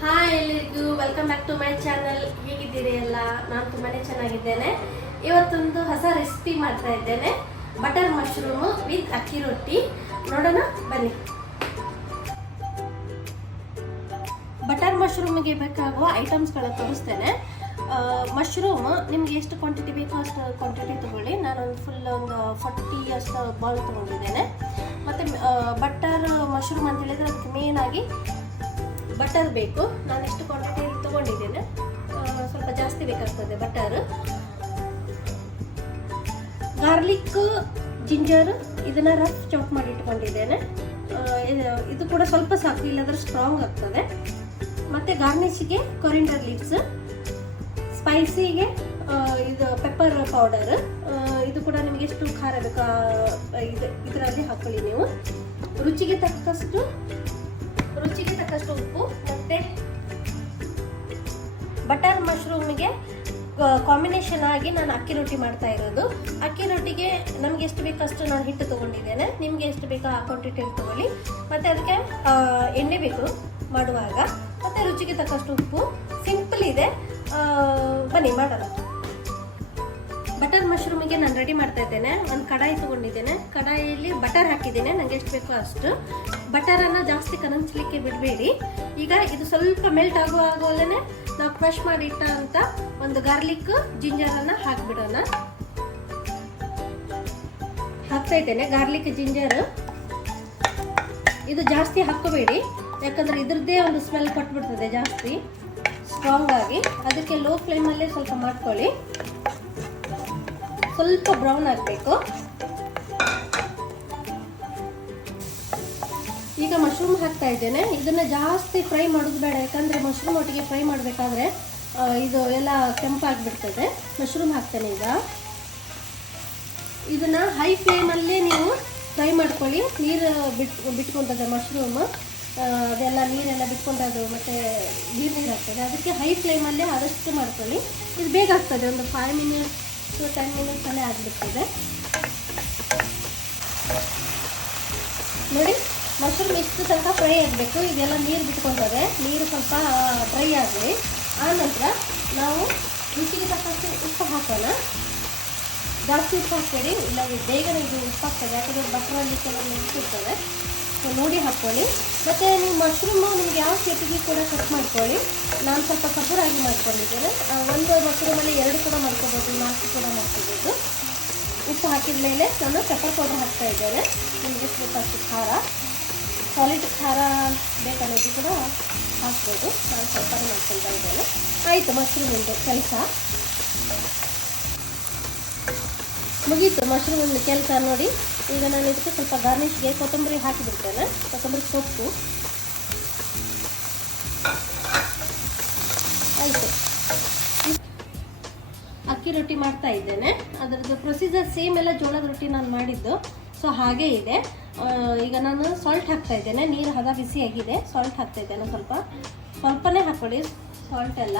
Hi ಎಲ್ಲರಿಗೂ welcome back to my channel. ಹೇಗಿದ್ದೀರಿ ಎಲ್ಲ? ನಾನು ತುಂಬಾ ಚೆನ್ನಾಗಿದ್ದೇನೆ. ಇವತ್ತೊಂದು ಹೊಸ ರೆಸಿಪಿ ಮಾಡ್ತಾ ಇದ್ದೇನೆ, ಬಟರ್ ಮಶ್ರೂಮು ವಿತ್ ಅಕ್ಕಿ ರೊಟ್ಟಿ. ನೋಡೋಣ ಬನ್ನಿ. ಬಟರ್ ಮಶ್ರೂಮಿಗೆ ಬೇಕಾಗುವ ಐಟಮ್ಸ್ಗಳ ತೋರಿಸ್ತೇನೆ. ಮಶ್ರೂಮ್ ನಿಮಗೆ ಎಷ್ಟು ಕ್ವಾಂಟಿಟಿ ಬೇಕೋ ಅಷ್ಟು ಕ್ವಾಂಟಿಟಿ ತೊಗೊಳ್ಳಿ. ನಾನೊಂದು ಫುಲ್ ಒಂದು 40 ಅಷ್ಟು ಬಾಲ್ ತೊಗೊಂಡಿದ್ದೇನೆ. ಮತ್ತು ಬಟರ್ ಮಶ್ರೂಮ್ ಅಂತ ಹೇಳಿದರೆ ಅದಕ್ಕೆ ಮೇಯ್ನಾಗಿ ಬಟರ್ ಬೇಕು. ನಾನು ಎಷ್ಟು ಕ್ವಾಂಟಿಟಿಯಲ್ಲಿ ತೊಗೊಂಡಿದ್ದೇನೆ, ಸ್ವಲ್ಪ ಜಾಸ್ತಿ ಬೇಕಾಗ್ತದೆ ಬಟರ್. ಗಾರ್ಲಿಕ್, ಜಿಂಜರ್ ಇದನ್ನು ರಫ್ ಚಾಪ್ ಮಾಡಿ ಇಟ್ಕೊಂಡಿದ್ದೇನೆ. ಇದು ಕೂಡ ಸ್ವಲ್ಪ ಸಾಕು, ಇಲ್ಲದ್ರೆ ಸ್ಟ್ರಾಂಗ್ ಆಗ್ತದೆ. ಮತ್ತು ಗಾರ್ನಿಷಿಗೆ ಕೊರಿಂಡರ್ ಲೀವ್ಸ್, ಸ್ಪೈಸಿಗೆ ಇದು ಪೆಪ್ಪರ್ ಪೌಡರ್. ಇದು ಕೂಡ ನಿಮಗೆ ಎಷ್ಟು ಖಾರ ಬೇಕು ಇದರಲ್ಲಿ ಹಾಕೊಳ್ಳಿ ನೀವು. ರುಚಿಗೆ ತಕ್ಕಷ್ಟು ಉಪ್ಪು. ಮತ್ತು ಬಟರ್ ಮಶ್ರೂಮಿಗೆ ಕಾಂಬಿನೇಷನ್ ಆಗಿ ನಾನು ಅಕ್ಕಿ ರೊಟ್ಟಿ ಮಾಡ್ತಾ ಇರೋದು. ಅಕ್ಕಿ ರೊಟ್ಟಿಗೆ ನಮಗೆ ಎಷ್ಟು ಬೇಕಷ್ಟು ನಾನು ಹಿಟ್ಟು ತೊಗೊಂಡಿದ್ದೇನೆ. ನಿಮಗೆ ಎಷ್ಟು ಬೇಕೋ ಆ ಕ್ವಾಂಟಿಟಿಯಲ್ಲಿ ತೊಗೊಳ್ಳಿ. ಮತ್ತು ಅದಕ್ಕೆ ಎಣ್ಣೆ ಬೇಕು ಮಾಡುವಾಗ. ಮತ್ತು ರುಚಿಗೆ ತಕ್ಕಷ್ಟು ಉಪ್ಪು. ಸಿಂಪಲ್ ಇದೆ, ಬನ್ನಿ ಮಾಡೋಣ. ಬಟರ್ ಮಶ್ರೂಮಿಗೆ ನಾನು ರೆಡಿ ಮಾಡ್ತಾ ಇದ್ದೇನೆ. ಒಂದು ಕಡಾಯಿ ತೊಗೊಂಡಿದ್ದೇನೆ. ಕಡಾಯಿಯಲ್ಲಿ ಬಟರ್ ಹಾಕಿದ್ದೇನೆ, ನನಗೆ ಎಷ್ಟು ಬೇಕೋ ಅಷ್ಟು. ಬಟರನ್ನು ಜಾಸ್ತಿ ಕರಗಿಸ್ಲಿಕ್ಕೆ ಬಿಡಬೇಡಿ. ಈಗ ಇದು ಸ್ವಲ್ಪ ಮೆಲ್ಟ್ ಆಗುವಾಗಲೇ ನಾವು ಕ್ರಷ್ ಮಾಡಿ ಇಟ್ಟ ಅಂತ ಒಂದು ಗಾರ್ಲಿಕ್, ಜಿಂಜರನ್ನು ಹಾಕಿಬಿಡೋಣ. ಹಾಕ್ತಾ ಇದ್ದೇನೆ ಗಾರ್ಲಿಕ್, ಜಿಂಜರ್. ಇದು ಜಾಸ್ತಿ ಹಾಕೋಬೇಡಿ, ಯಾಕಂದರೆ ಇದ್ರದ್ದೇ ಒಂದು ಸ್ಮೆಲ್ ಕೊಟ್ಬಿಡ್ತದೆ ಜಾಸ್ತಿ ಸ್ಟ್ರಾಂಗ್ ಆಗಿ. ಅದಕ್ಕೆ ಲೋ ಫ್ಲೇಮಲ್ಲೇ ಸ್ವಲ್ಪ ಮಾಡ್ಕೊಳ್ಳಿ. ಸ್ವಲ್ಪ ಬ್ರೌನ್ ಆಗಬೇಕು. ಈಗ ಮಶ್ರೂಮ್ ಹಾಕ್ತಾ ಇದ್ದೇನೆ. ಇದನ್ನು ಜಾಸ್ತಿ ಫ್ರೈ ಮಾಡೋದು ಬೇಡ, ಯಾಕಂದರೆ ಮಶ್ರೂಮ್ ಒಟ್ಟಿಗೆ ಫ್ರೈ ಮಾಡಬೇಕಾದ್ರೆ ಇದು ಎಲ್ಲ ಕೆಂಪಾಗಿಬಿಡ್ತದೆ. ಮಶ್ರೂಮ್ ಹಾಕ್ತೇನೆ ಈಗ. ಇದನ್ನು ಹೈ ಫ್ಲೇಮಲ್ಲೇ ನೀವು ಫ್ರೈ ಮಾಡ್ಕೊಳ್ಳಿ. ನೀರು ಬಿಟ್ಕೊಳ್ತದೆ ಮಶ್ರೂಮ್, ಅದೆಲ್ಲ ನೀರೆಲ್ಲ ಬಿಟ್ಕೊಂಡದು ಮತ್ತು ನೀರು ಆಗ್ತದೆ. ಅದಕ್ಕೆ ಹೈ ಫ್ಲೇಮಲ್ಲೇ ಆದಷ್ಟು ಮಾಡ್ಕೊಳ್ಳಿ. ಇದು ಬೇಗ ಆಗ್ತದೆ, ಒಂದು 5 ಮಿನಿಟ್ಸ್ ಟು 10 ಮಿನಿಟ್ಸ್ ಅಲ್ಲೇ ಆಗಿಬಿಡ್ತದೆ. ನೋಡಿ, ಮಶ್ರೂಮ್ ಇಷ್ಟು ತನಕ ಫ್ರೈ ಆಗಬೇಕು. ಇದೆಲ್ಲ ನೀರು ಬಿಟ್ಕೊಳ್ತದೆ. ನೀರು ಸ್ವಲ್ಪ ಡ್ರೈ ಆಗಲಿ. ಆನಂತರ ನಾವು ರುಚಿಗೆ ತಕ್ಕಷ್ಟು ಉಪ್ಪು ಹಾಕೋಣ. ಜಾಸ್ತಿ ಉಪ್ಪು ಹಾಕ್ಬೇಡಿ, ಇಲ್ಲ ಬೇಗನೆ ಇದು ಉಪ್ಪಾಗ್ತದೆ, ಯಾಕಂದರೆ ಬಟ್ರಲ್ಲಿ ಕೆಲವೊಂದು ಉಪ್ಪಿರ್ತದೆ. ಸೊ ನೋಡಿ ಹಾಕ್ಕೊಳ್ಳಿ. ಮತ್ತು ನೀವು ಮಶ್ರೂಮು ನಿಮ್ಗೆ ಯಾವ ಶೇಪಿಗೆ ಕೂಡ ಕಟ್ ಮಾಡ್ಕೊಳ್ಳಿ. ನಾನು ಸ್ವಲ್ಪ ಕಬ್ಬರಾಗಿ ಮಾಡ್ಕೊಂಡಿದ್ದೇನೆ. ಒಂದು ಮಶ್ರೂಮಲ್ಲಿ 2 ಕೂಡ ಮಾಡ್ಕೋಬೋದು, 4 ಕೂಡ ಮಾಡ್ಕೋಬೋದು. ಉಪ್ಪು ಹಾಕಿದ ಮೇಲೆ ನಾನು ಪೆಪ್ಪರ್ ಪೌಡರ್ ಹಾಕ್ತಾ ಇದ್ದೇನೆ. ನಿಮಗೆ ಸ್ವಲ್ಪ ಖಾರ, ಸಾಲಿಡ್ ಖಾರ ಬೇಕನ್ನೋದು ಕೂಡ ಹಾಕ್ಬೋದು. ನಾನು ಸ್ವಲ್ಪ ಮಾಡ್ಕೊಳ್ತಾ ಇದ್ದೇನೆ. ಆಯಿತು, ಮಶ್ರೂಮಿಂದು ಕೆಲಸ ಮುಗೀತು. ಮಶ್ರೂಮಿಂದು ಕೆಲಸ ನೋಡಿ. ಈಗ ನಾನು ಇದಕ್ಕೆ ಸ್ವಲ್ಪ ಗಾರ್ನಿಷ್ಗೆ ಕೊತ್ತಂಬರಿ ಹಾಕಿಬಿಡ್ತೇನೆ. ಕೊತ್ತಂಬರಿ ಸೊಪ್ಪು ಆಯಿತು. ಅಕ್ಕಿ ರೊಟ್ಟಿ ಮಾಡ್ತಾ ಇದ್ದೇನೆ. ಅದರದ್ದು ಪ್ರೊಸೀಜರ್ ಸೇಮ್ ಎಲ್ಲ ಜೋಳದ ರೊಟ್ಟಿ ನಾನು ಮಾಡಿದ್ದು, ಸೊ ಹಾಗೇ ಇದೆ. ಈಗ ನಾನು ಸಾಲ್ಟ್ ಹಾಕ್ತಾ ಇದ್ದೇನೆ. ನೀರು ಹದ ಬಿಸಿಯಾಗಿದೆ. ಸಾಲ್ಟ್ ಹಾಕ್ತಾ ಇದ್ದೇನೆ. ಸ್ವಲ್ಪನೇ ಹಾಕ್ಕೊಳ್ಳಿ ಸಾಲ್ಟ್ ಎಲ್ಲ.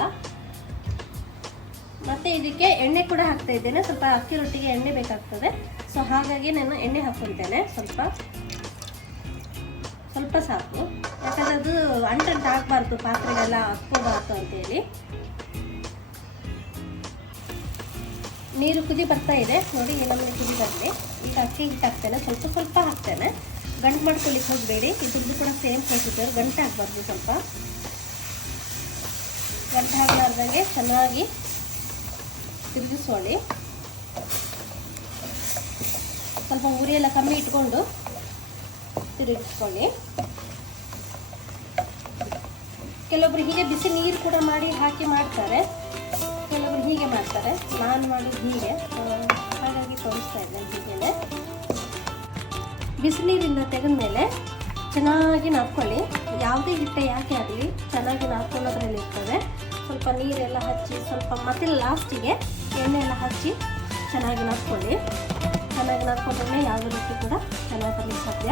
ಮತ್ತು ಇದಕ್ಕೆ ಎಣ್ಣೆ ಕೂಡ ಹಾಕ್ತಾ ಇದ್ದೇನೆ. ಸ್ವಲ್ಪ ಅಕ್ಕಿ ರೊಟ್ಟಿಗೆ ಎಣ್ಣೆ ಬೇಕಾಗ್ತದೆ, ಸೊ ಹಾಗಾಗಿ ನಾನು ಎಣ್ಣೆ ಹಾಕ್ಕೊಳ್ತೇನೆ. ಸ್ವಲ್ಪ ಸಾಕು, ಯಾಕಂದರೆ ಅದು ಅಂಟಂಟು ಆಗಬಾರ್ದು, ಪಾತ್ರೆಗೆಲ್ಲ ಹತ್ಕೋಬಾರ್ದು ಅಂತೇಳಿ. ನೀರು ಕುದಿ ಬರ್ತಾ ಇದೆ ನೋಡಿ, ನಮ್ಮನೆ ಕುದಿ ಬರಲಿ. ಈಗ ಅಕ್ಕಿ ಹಿಟ್ಟು ಹಾಕ್ತೇನೆ. ಸ್ವಲ್ಪ ಹಾಕ್ತೇನೆ. ಗಂಟು ಮಾಡ್ಕೊಳ್ಳಿಕ್ಕೆ ಹೋಗಬೇಡಿ. ಇದ್ರದ್ದು ಕೂಡ ಸೇಮ್ ಪ್ರೊಸೀಜರ್. ಗಂಟು ಹಾಕಬಾರ್ದು. ಸ್ವಲ್ಪ ಗಂಟು ಹಾಕಲಾರ್ದಂಗೆ ಚೆನ್ನಾಗಿ ತಿರುಗಿಸ್ಕೊಳ್ಳಿ. ಸ್ವಲ್ಪ ಉರಿ ಎಲ್ಲ ಕಮ್ಮಿ ಇಟ್ಕೊಂಡು ತಿರುಗಿಸ್ಕೊಳ್ಳಿ. ಕೆಲವೊಬ್ರು ಹೀಗೆ ಬಿಸಿ ನೀರು ಕೂಡ ಮಾಡಿ ಹಾಕಿ ಮಾಡ್ತಾರೆ, ಕೆಲವರು ಹೀಗೆ ಮಾಡ್ತಾರೆ. ನಾನು ಮಾಡೋದು ಹೀಗೆ, ಹಾಗಾಗಿ ತೋರಿಸ್ತಾ ಇದ್ದೇನೆ. ಹೀಗೆ ಬಿಸಿನೀರಿಂದ ತೆಗೆದ್ಮೇಲೆ ಚೆನ್ನಾಗಿ ನಾದ್ಕೊಳ್ಳಿ. ಯಾವುದೇ ಹಿಟ್ಟೆ ಯಾಕೆ ಆಗಲಿ ಚೆನ್ನಾಗಿ ನಾದ್ಕೊಳ್ಳೋದ್ರಲ್ಲಿ ಇರ್ತದೆ. ಸ್ವಲ್ಪ ನೀರೆಲ್ಲ ಹಚ್ಚಿ, ಸ್ವಲ್ಪ ಮತ್ತೆ ಲಾಸ್ಟಿಗೆ ಎಣ್ಣೆ ಎಲ್ಲ ಹಚ್ಚಿ ಚೆನ್ನಾಗಿ ನಾದ್ಕೊಳ್ಳಿ. ಚೆನ್ನಾಗಿ ನಾದ್ಕೊಂಡ್ರೆ ಯಾವುದೇ ರೊಟ್ಟಿ ಕೂಡ ಚೆನ್ನಾಗಿ ಬರಲಿಕ್ಕೆ ಸಾಧ್ಯ.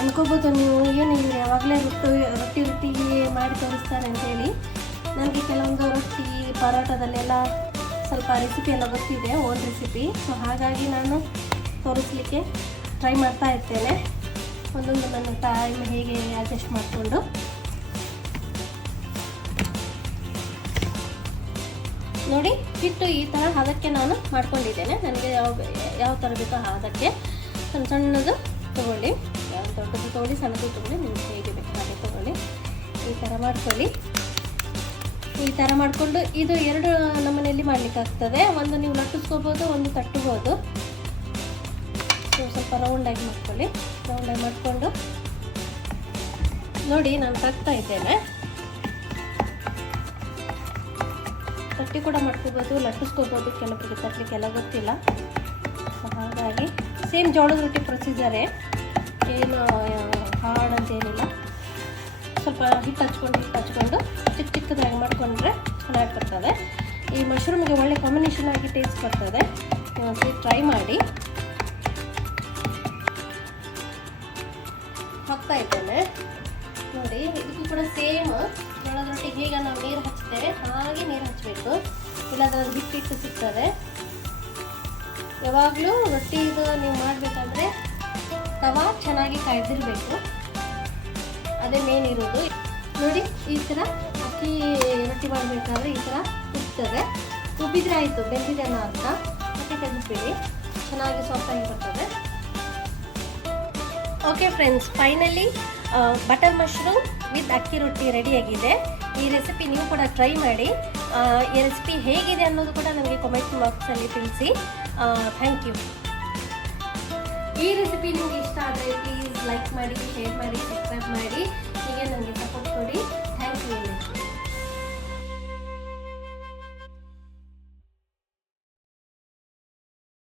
ಅನ್ಕೋಬೋದು ನೀವು, ಏನು ಇವ್ರು ಯಾವಾಗಲೇ ರೊಟ್ಟಿ ಮಾಡಿ ತೋರಿಸ್ತಾರೆ ಅಂತೇಳಿ. ನನಗೆ ಕೆಲವೊಂದು ರೊಟ್ಟಿ ಪರೋಟದಲ್ಲೆಲ್ಲ ಸ್ವಲ್ಪ ರೆಸಿಪಿ ಎಲ್ಲ ಗೊತ್ತಿದೆ, ಓನ್ ರೆಸಿಪಿ. ಸೊ ಹಾಗಾಗಿ ನಾನು ತೋರಿಸ್ಲಿಕ್ಕೆ ಟ್ರೈ ಮಾಡ್ತಾ ಇರ್ತೇನೆ. ಒಂದೊಂದು ನನ್ನ ಟೈಮ್ ಹೇಗೆ ಅಡ್ಜಸ್ಟ್ ಮಾಡಿಕೊಂಡು ನೋಡಿ ಹಿಟ್ಟು ಈ ಥರ ಹದಕ್ಕೆ ನಾನು ಮಾಡ್ಕೊಂಡಿದ್ದೇನೆ. ನನಗೆ ಯಾವ ಥರ ಬೇಕೋ ಅದಕ್ಕೆ ಸಣ್ಣ ಸಣ್ಣದು ತೊಗೊಳ್ಳಿ, ಯಾವ ದೊಡ್ಡದು ತೊಗೊಳ್ಳಿ ಸಣ್ಣದು ತೊಗೊಳ್ಳಿ, ನಿಮ್ಗೆ ಹೇಗೆ ಬೇಕು ಹಾಗೆ ತೊಗೊಳ್ಳಿ. ಈ ಥರ ಮಾಡ್ಕೊಳ್ಳಿ. ಈ ಥರ ಮಾಡಿಕೊಂಡು ಇದು ಎರಡು ನಮ್ಮನೆಯಲ್ಲಿ ಮಾಡಲಿಕ್ಕಾಗ್ತದೆ. ಒಂದು ನೀವು ಲಟ್ಟಿಸ್ಕೋಬೋದು, ಒಂದು ತಟ್ಟಬೋದು. ಸ್ವಲ್ಪ ರೌಂಡಾಗಿ ಮಾಡ್ಕೊಳ್ಳಿ. ರೌಂಡಾಗಿ ಮಾಡಿಕೊಂಡು ನೋಡಿ ನಾನು ತಟ್ತಾ ಇದ್ದೇನೆ. ತಟ್ಟಿ ಕೂಡ ಮಾಡ್ಕೋಬೋದು, ಲಟ್ಟಿಸ್ಕೋಬೋದು. ಕೆಲವರಿಗೆ ತಟ್ಟಲಿಕ್ಕೆಲ್ಲ ಗೊತ್ತಿಲ್ಲ. ಹಾಗಾಗಿ ಸೇಮ್ ಜೋಳದ ರೊಟ್ಟಿ ಪ್ರೊಸೀಜರೇ, ಏನು ಹಾರ್ಡ್ ಅಂತೇನಿಲ್ಲ. ಸ್ವಲ್ಪ ಹಿಟ್ಟು ಹಚ್ಕೊಂಡು ಚಿಕ್ಕ ಚಿಕ್ಕದಾಗಿ ಮಾಡಿಕೊಂಡ್ರೆ ಚೆನ್ನಾಗಿ ಬರ್ತದೆ. ಈ ಮಶ್ರೂಮ್ಗೆ ಒಳ್ಳೆ ಕಾಂಬಿನೇಷನ್ ಆಗಿ ಟೇಸ್ಟ್ ಬರ್ತದೆ. ಒಂದ್ಸರಿ ಟ್ರೈ ಮಾಡಿ. ಹಾಕ್ತಾ ಇದ್ದೇನೆ ನೋಡಿ. ಇದಕ್ಕೂ ಕೂಡ ಸೇಮ್ ಜೋಳದ ರೊಟ್ಟಿಗೆ ಹೇಗೆ ನಾವು ನೀರು ಹಚ್ತೇವೆ ಹಾಗೆ ನೀರು ಹಚ್ಚಬೇಕು, ಇಲ್ಲಾಂದ್ರೆ ಅದು ಹಿಟ್ಟು ಸಿಗ್ತದೆ. ಯಾವಾಗಲೂ ರೊಟ್ಟಿ ಇದು ನೀವು ಮಾಡಬೇಕಂದ್ರೆ ತವಾ ಚೆನ್ನಾಗಿ ಕಾಯ್ದಿರಬೇಕು, ಅದೇ ಮೇನ್ ಇರೋದು. ನೋಡಿ ಈ ಥರ ಅಕ್ಕಿ ರೊಟ್ಟಿ ಮಾಡಬೇಕಾದ್ರೆ ಈ ಥರ ಉಬ್ತದೆ. ಉಬ್ಬಿದ್ರೆ ಆಯಿತು, ಬೆಂದಿದೆಲ್ಲ ಅಂತ. ಮತ್ತೆ ತೆಗೆದುಬಿಡಿ, ಚೆನ್ನಾಗಿ ಸಾಫ್ಟಾಗಿ ಬರ್ತದೆ. Okay friends, finally butter mushroom with ಅಕ್ಕಿ ರೊಟ್ಟಿ ರೆಡಿಯಾಗಿದೆ. ಈ ರೆಸಿಪಿ ನೀವು ಕೂಡ ಟ್ರೈ ಮಾಡಿ. ಈ ರೆಸಿಪಿ ಹೇಗಿದೆ ಅನ್ನೋದು ಕೂಡ ನನಗೆ ಕಾಮೆಂಟ್ ಬಾಕ್ಸಲ್ಲಿ ತಿಳಿಸಿ. Thank you. ಈ ರೆಸಿಪಿ ನಿಮಗೆ ಇಷ್ಟ ಆದರೆ ಪ್ಲೀಸ್ ಲೈಕ್ ಮಾಡಿ, ಶೇರ್ ಮಾಡಿ, ಸಬ್ಸ್ಕ್ರೈಬ್ ಮಾಡಿ.